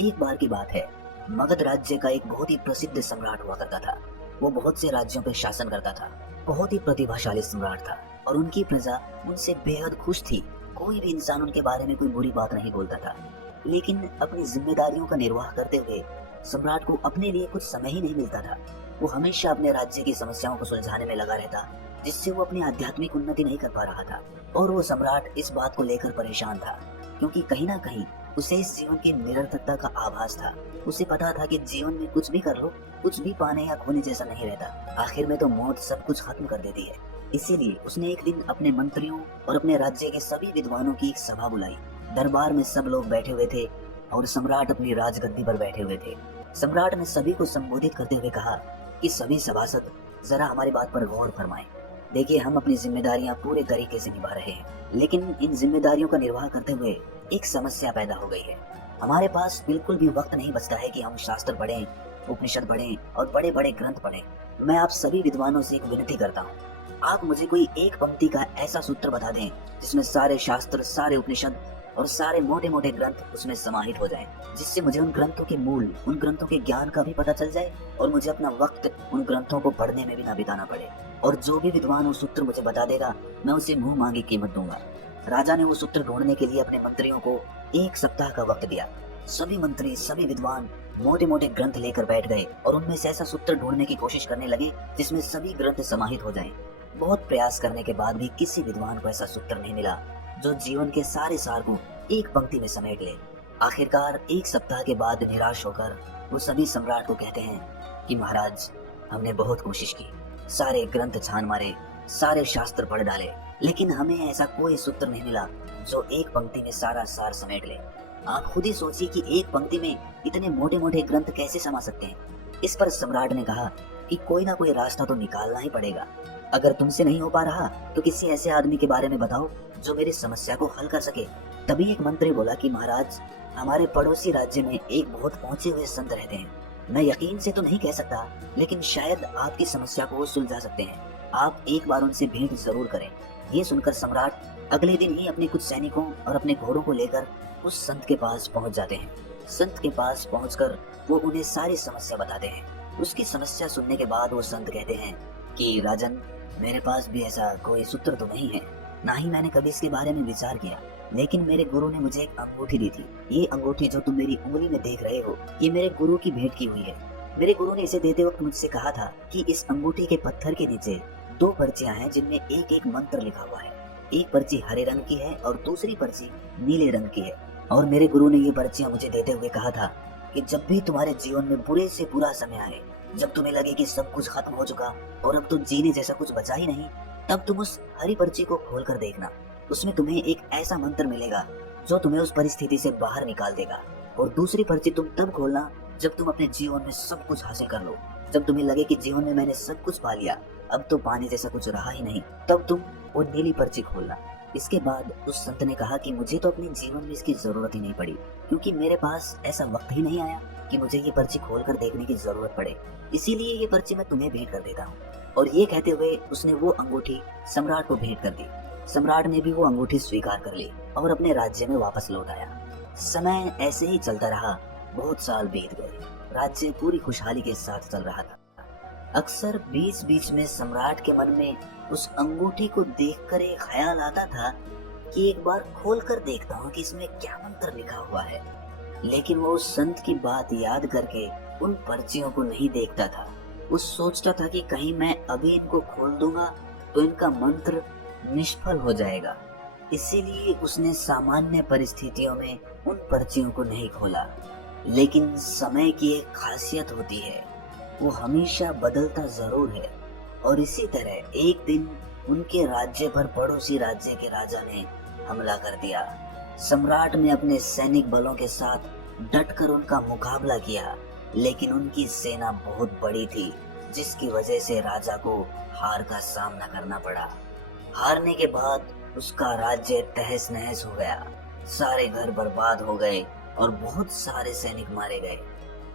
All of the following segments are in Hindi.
एक बार की बात है, मगध राज्य का एक बहुत ही प्रसिद्ध सम्राट हुआ करता था। वो बहुत से राज्यों पर शासन करता था। बहुत ही प्रतिभाशाली सम्राट था और उनकी प्रजा उनसे बेहद खुश थी। कोई भी इंसान उनके बारे में कोई बुरी बात नहीं बोलता था। लेकिन अपनी जिम्मेदारियों का निर्वाह करते हुए सम्राट को अपने लिए कुछ समय ही नहीं मिलता था। वो हमेशा अपने राज्य की समस्याओं को सुलझाने में लगा रहता, जिससे वो अपनी आध्यात्मिक उन्नति नहीं कर पा रहा था। और वो सम्राट इस बात को लेकर परेशान था, क्योंकि कहीं ना कहीं उसे इस जीवन की निरर्थकता का आभास था। उसे पता था कि जीवन में कुछ भी कर लो, कुछ भी पाने या खोने जैसा नहीं रहता। आखिर में तो मौत सब कुछ खत्म कर देती है। इसीलिए उसने एक दिन अपने मंत्रियों और अपने राज्य के सभी विद्वानों की एक सभा बुलाई। दरबार में सब लोग बैठे हुए थे और सम्राट अपनी राजगद्दी पर बैठे हुए थे। सम्राट ने सभी को संबोधित करते हुए कहा कि सभी सभासद जरा हमारी बात पर गौर फरमाएं। देखिए, हम अपनी जिम्मेदारियां पूरे तरीके से निभा रहे हैं, लेकिन इन जिम्मेदारियों का निर्वाह करते हुए एक समस्या पैदा हो गई है। हमारे पास बिल्कुल भी वक्त नहीं बचता है कि हम शास्त्र पढ़ें, उपनिषद पढ़ें और बड़े बड़े ग्रंथ पढ़ें। मैं आप सभी विद्वानों से एक विनती करता हूँ, आप मुझे कोई एक पंक्ति का ऐसा सूत्र बता दें जिसमें सारे शास्त्र, सारे उपनिषद और सारे मोटे मोटे ग्रंथ उसमें समाहित हो जाएं, जिससे मुझे उन ग्रंथों के मूल, उन ग्रंथों के ज्ञान का भी पता चल जाए और मुझे अपना वक्त उन ग्रंथों को पढ़ने में भी ना बिताना पड़े। और जो भी विद्वान वो सूत्र मुझे बता देगा, मैं उसे मुंह मांगी कीमत दूंगा। राजा ने वो सूत्र ढूंढने के लिए अपने मंत्रियों को 1 सप्ताह का वक्त दिया। सभी मंत्री, सभी विद्वान मोटे मोटे ग्रंथ लेकर बैठ गए और उनमें से ऐसा सूत्र ढूंढने की कोशिश करने लगे जिसमें सभी ग्रंथ समाहित हो जाएं। बहुत प्रयास करने के बाद भी किसी विद्वान को ऐसा सूत्र नहीं मिला जो जीवन के सारे सार को एक पंक्ति में समेट ले। आखिरकार 1 सप्ताह के बाद निराश होकर वो सभी सम्राट को कहते हैं कि महाराज, हमने बहुत कोशिश की, सारे ग्रंथ छान मारे, सारे शास्त्र पढ़ डाले, लेकिन हमें ऐसा कोई सूत्र नहीं मिला जो एक पंक्ति में सारा सार समेट ले। आप खुद ही सोचिए कि एक पंक्ति में इतने मोटे मोटे ग्रंथ कैसे समा सकते हैं। इस पर सम्राट ने कहा कि कोई ना कोई रास्ता तो निकालना ही पड़ेगा। अगर तुमसे नहीं हो पा रहा तो किसी ऐसे आदमी के बारे में बताओ जो मेरी समस्या को हल कर सके। तभी एक मंत्री बोला कि महाराज, हमारे पड़ोसी राज्य में एक बहुत पहुंचे हुए संत रहते हैं। मैं यकीन से तो नहीं कह सकता, लेकिन शायद आपकी समस्या को वो सुलझा सकते हैं। आप एक बार उनसे भेंट जरूर करें। ये सुनकर सम्राट अगले दिन ही अपने कुछ सैनिकों और अपने घोड़ों को लेकर उस संत के पास पहुंच जाते हैं। संत के पास पहुंचकर वो उन्हें सारी समस्या बताते हैं। उसकी समस्या सुनने के बाद वो संत कहते हैं कि राजन, मेरे पास भी ऐसा कोई सूत्र तो नहीं है, ना ही मैंने कभी इसके बारे में विचार किया, लेकिन मेरे गुरु ने मुझे एक अंगूठी दी थी। ये अंगूठी जो तुम मेरी उंगली में देख रहे हो, ये मेरे गुरु की भेंट की हुई है। मेरे गुरु ने इसे देते वक्त मुझसे कहा था कि इस अंगूठी के पत्थर के नीचे 2 पर्चियां हैं जिनमें एक एक मंत्र लिखा हुआ है। एक पर्ची हरे रंग की है और दूसरी पर्ची नीले रंग की है। और मेरे गुरु ने ये पर्चियां मुझे देते हुए कहा था कि जब भी तुम्हारे जीवन में बुरे से बुरा समय आए, जब तुम्हें लगे कि सब कुछ खत्म हो चुका और अब तो जीने जैसा कुछ बचा ही नहीं, तब तुम उस हरी पर्ची को खोल कर देखना। उसमें तुम्हें एक ऐसा मंत्र मिलेगा जो तुम्हें उस परिस्थिति से बाहर निकाल देगा। और दूसरी पर्ची तुम तब खोलना जब तुम अपने जीवन में सब कुछ हासिल कर लो, जब तुम्हें लगे कि जीवन में मैंने सब कुछ पा लिया, अब तो पाने जैसा कुछ रहा ही नहीं, तब तुम वो नीली पर्ची खोलना। इसके बाद उस संत ने कहा कि मुझे तो अपने जीवन में इसकी जरूरत ही नहीं पड़ी, क्योंकि मेरे पास ऐसा वक्त ही नहीं आया कि मुझे ये पर्ची खोलकर देखने की जरूरत पड़े। इसीलिए ये पर्ची मैं तुम्हें भेंट कर देता हूँ। और ये कहते हुए उसने वो अंगूठी सम्राट को भेंट कर दी। सम्राट ने भी वो अंगूठी स्वीकार कर ली और अपने राज्य में वापस लौट आया। समय ऐसे ही चलता रहा। बहुत साल बीत गए। राज्य पूरी खुशहाली के साथ चल रहा था। अक्सर बीच बीच में सम्राट के मन में उस अंगूठी को देखकर एक ख्याल आता था कि एक बार खोल कर देखता हूँ कि इसमें क्या मंत्र लिखा हुआ है। लेकिन वो उस संत की बात याद करके उन पर्चियों को नहीं देखता था। वो सोचता था कि कहीं मैं अभी इनको खोल दूंगा तो इनका मंत्र निष्फल हो जाएगा। इसीलिए उसने सामान्य परिस्थितियों में उन पर्चियों को नहीं खोला। लेकिन समय की एक खासियत होती है, वो हमेशा बदलता जरूर है। और इसी तरह एक दिन उनके राज्य पर पड़ोसी राज्य के राजा ने हमला कर दिया। सम्राट ने अपने सैनिक बलों के साथ डटकर उनका मुकाबला किया, लेकिन उनकी सेना बहुत बड़ी थी, जिसकी वजह से राजा को हार का सामना करना पड़ा। हारने के बाद उसका राज्य तहस नहस हो गया। सारे घर बर्बाद हो गए और बहुत सारे सैनिक मारे गए।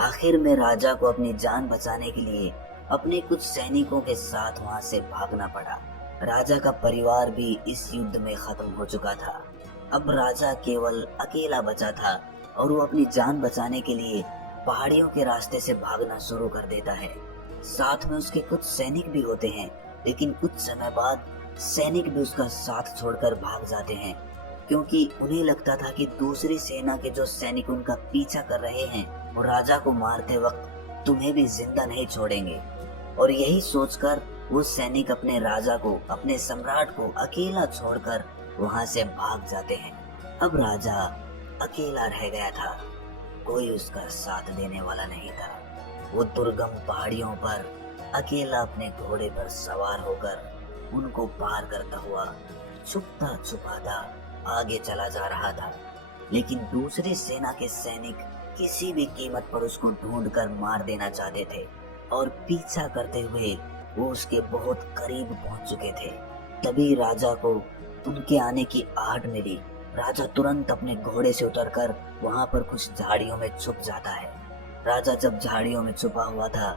आखिर में राजा को अपनी जान बचाने के लिए अपने कुछ सैनिकों के साथ वहां से भागना पड़ा। राजा का परिवार भी इस युद्ध में खत्म हो चुका था। अब राजा केवल अकेला बचा था और वो अपनी जान बचाने के लिए पहाड़ियों के रास्ते से भागना शुरू कर देता है। साथ में उसके कुछ सैनिक भी होते हैं, लेकिन कुछ समय बाद सैनिक भी उसका साथ छोड़कर भाग जाते हैं, क्योंकि उन्हें लगता था कि दूसरी सेना के जो सैनिक उनका पीछा कर रहे हैं वो राजा को मारते वक्त तुम्हें भी जिंदा नहीं छोड़ेंगे। और यही सोचकर वो सैनिक अपने राजा को, अपने सम्राट को अकेला छोड़कर वहां से भाग जाते हैं। अब राजा अकेला रह गया था, कोई उसका साथ देने वाला नहीं था। वो दुर्गम पहाड़ियों पर अकेला अपने घोड़े पर सवार होकर उनको पार करता हुआ छुपता छुपाता आगे चला जा रहा था। लेकिन दूसरी सेना के सैनिक किसी भी कीमत पर उसको ढूंढकर मार देना चाहते थे और पीछा करते हुए वो उसके बहुत करीब पहुंच चुके थे। तभी राजा को उनके आने की आहट मिली। राजा तुरंत अपने घोड़े से उतरकर वहां पर कुछ झाड़ियों में छुप जाता है। राजा जब झाड़ियों में छुपा हुआ था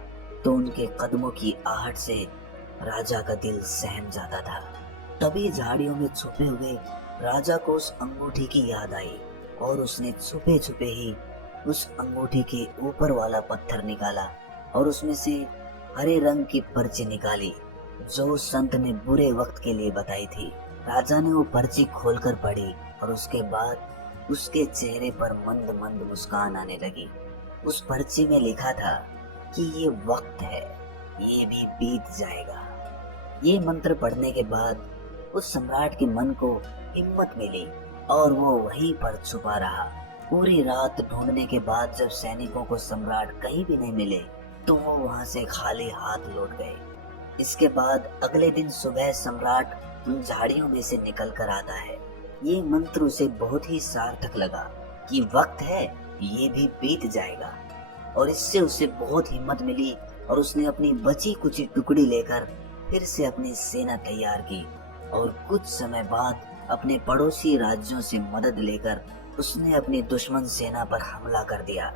तो उनके कदमों की आहट से राजा का दिल सहम जाता था। तभी झाड़ियों में छुपे हुए राजा को उस अंगूठी की याद आई और उसने छुपे छुपे ही उस अंगूठी के ऊपर वाला पत्थर निकाला और उसमें से हरे रंग की पर्ची निकाली जो उस संत ने बुरे वक्त के लिए बताई थी। राजा ने वो पर्ची खोलकर पढ़ी और उसके बाद उसके चेहरे पर मंद मंद मुस्कान आने लगी। उस पर्ची में लिखा था कि ये वक्त है, ये भी बीत जाएगा। ये मंत्र पढ़ने के बाद उस सम्राट के मन को हिम्मत मिली और वो वहीं पर छुपा रहा। पूरी रात ढूंढने के बाद जब सैनिकों को सम्राट कहीं भी नहीं मिले तो वो वहां से खाली हाथ लौट गए। इसके बाद अगले दिन सुबह सम्राट उन झाड़ियों में से निकल कर आता है। ये मंत्र उसे बहुत ही सार्थक लगा कि वक्त है, ये भी बीत जाएगा। और इससे उसे बहुत हिम्मत मिली और उसने अपनी बची कुची टुकड़ी लेकर फिर से अपनी सेना तैयार की और कुछ समय बाद अपने पड़ोसी राज्यों से मदद लेकर उसने अपनी दुश्मन सेना पर हमला कर दिया।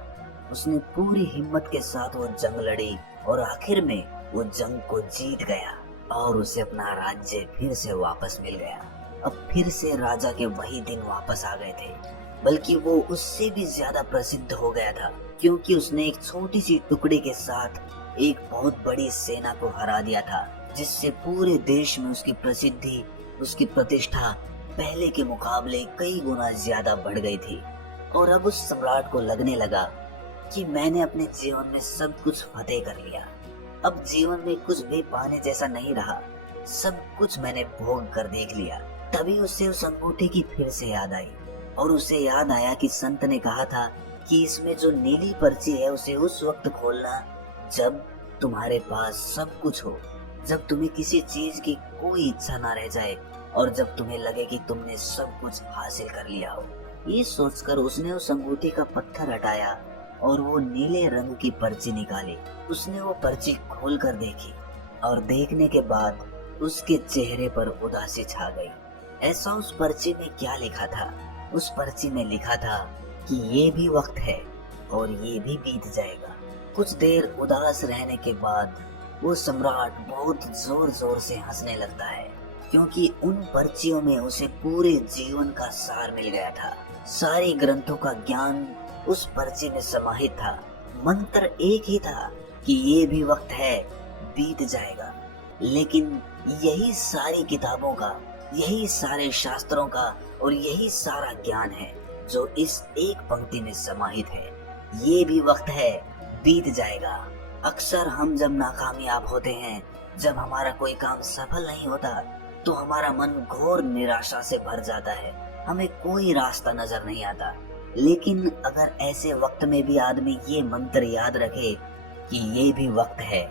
उसने पूरी हिम्मत के साथ वो जंग लड़ी और आखिर में वो जंग को जीत गया और उसे अपना राज्य फिर से वापस मिल गया। अब फिर से राजा के वही दिन वापस आ गए थे, बल्कि वो उससे भी ज्यादा प्रसिद्ध हो गया था, क्योंकि उसने एक छोटी सी टुकड़ी के साथ एक बहुत बड़ी सेना को हरा दिया था, जिससे पूरे देश में उसकी प्रसिद्धि, उसकी प्रतिष्ठा पहले के मुकाबले कई गुना ज्यादा बढ़ गई थी। और अब उस सम्राट को लगने लगा कि मैंने अपने जीवन में सब कुछ फतेह कर लिया, अब जीवन में कुछ भी पाने जैसा नहीं रहा, सब कुछ मैंने भोग कर देख लिया। तभी उसे उस अंगूठी की फिर से याद आई और उसे याद आया कि संत ने कहा था कि इसमें जो नीली पर्ची है उसे उस वक्त खोलना जब तुम्हारे पास सब कुछ हो, जब तुम्हें किसी चीज की कोई इच्छा ना रह जाए और जब तुम्हें लगे कि तुमने सब कुछ हासिल कर लिया हो। ये सोचकर उसने उस अंगूठी का पत्थर हटाया और वो नीले रंग की पर्ची निकाली। उसने वो पर्ची खोलकर देखी और देखने के बाद उसके चेहरे पर उदासी छा गई। ऐसा उस पर्ची में क्या लिखा था? उस पर्ची में लिखा था कि ये भी वक्त है और ये भी बीत जाएगा। कुछ देर उदास रहने के बाद वो सम्राट बहुत जोर जोर से हंसने लगता है, क्योंकि उन पर्चियों में उसे पूरे जीवन का सार मिल गया था। सारे ग्रंथों का ज्ञान उस पर्ची में समाहित था। मंत्र एक ही था कि ये भी वक्त है, बीत जाएगा। लेकिन यही सारी किताबों का, यही सारे शास्त्रों का और यही सारा ज्ञान है जो इस एक पंक्ति में समाहित है। ये भी वक्त है, बीत जाएगा। अक्सर हम जब नाकामयाब होते हैं, जब हमारा कोई काम सफल नहीं होता, तो हमारा मन घोर निराशा से भर जाता है, हमें कोई रास्ता नजर नहीं आता। लेकिन अगर ऐसे वक्त में भी आदमी ये मंत्र याद रखे कि ये भी वक्त है,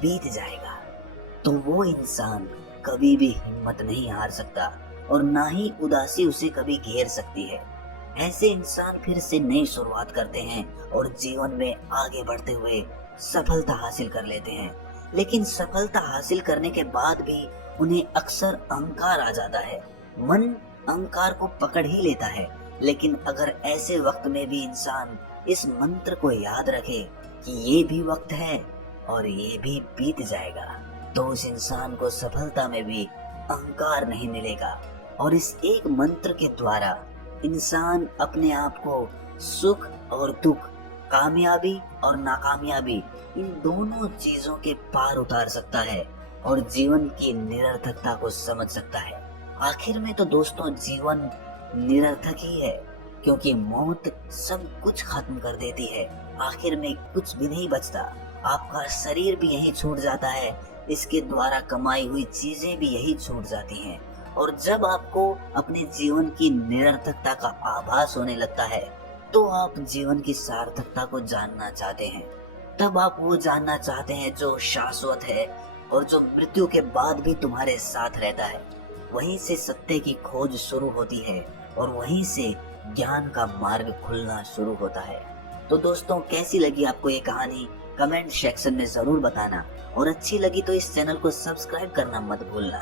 बीत जाएगा, तो वो इंसान कभी भी हिम्मत नहीं हार सकता और ना ही उदासी उसे कभी घेर सकती है। ऐसे इंसान फिर से नई शुरुआत करते हैं और जीवन में आगे बढ़ते हुए सफलता हासिल कर लेते हैं। लेकिन सफलता हासिल करने के बाद भी उन्हें अक्सर अहंकार आ जाता है। मन अहंकार को पकड़ ही लेता है। लेकिन अगर ऐसे वक्त में भी इंसान इस मंत्र को याद रखे कि ये भी वक्त है और ये भी बीत जाएगा, तो उस इंसान को सफलता में भी अहंकार नहीं मिलेगा। और इस एक मंत्र के द्वारा इंसान अपने आप को सुख और दुख, कामयाबी और नाकामयाबी, इन दोनों चीजों के पार उतार सकता है और जीवन की निरर्थकता को समझ सकता है। आखिर में तो दोस्तों जीवन निरर्थक ही है, क्योंकि मौत सब कुछ खत्म कर देती है। आखिर में कुछ भी नहीं बचता। आपका शरीर भी यही छूट जाता है, इसके द्वारा कमाई हुई चीजें भी यही छूट जाती हैं। और जब आपको अपने जीवन की निरर्थकता का आभास होने लगता है, तो आप जीवन की सार्थकता को जानना चाहते हैं। तब आप वो जानना चाहते हैं जो शाश्वत है और जो मृत्यु के बाद भी तुम्हारे साथ रहता है। वहीं से सत्य की खोज शुरू होती है और वहीं से ज्ञान का मार्ग खुलना शुरू होता है। तो दोस्तों, कैसी लगी आपको ये कहानी कमेंट सेक्शन में जरूर बताना, और अच्छी लगी तो इस चैनल को सब्सक्राइब करना मत भूलना।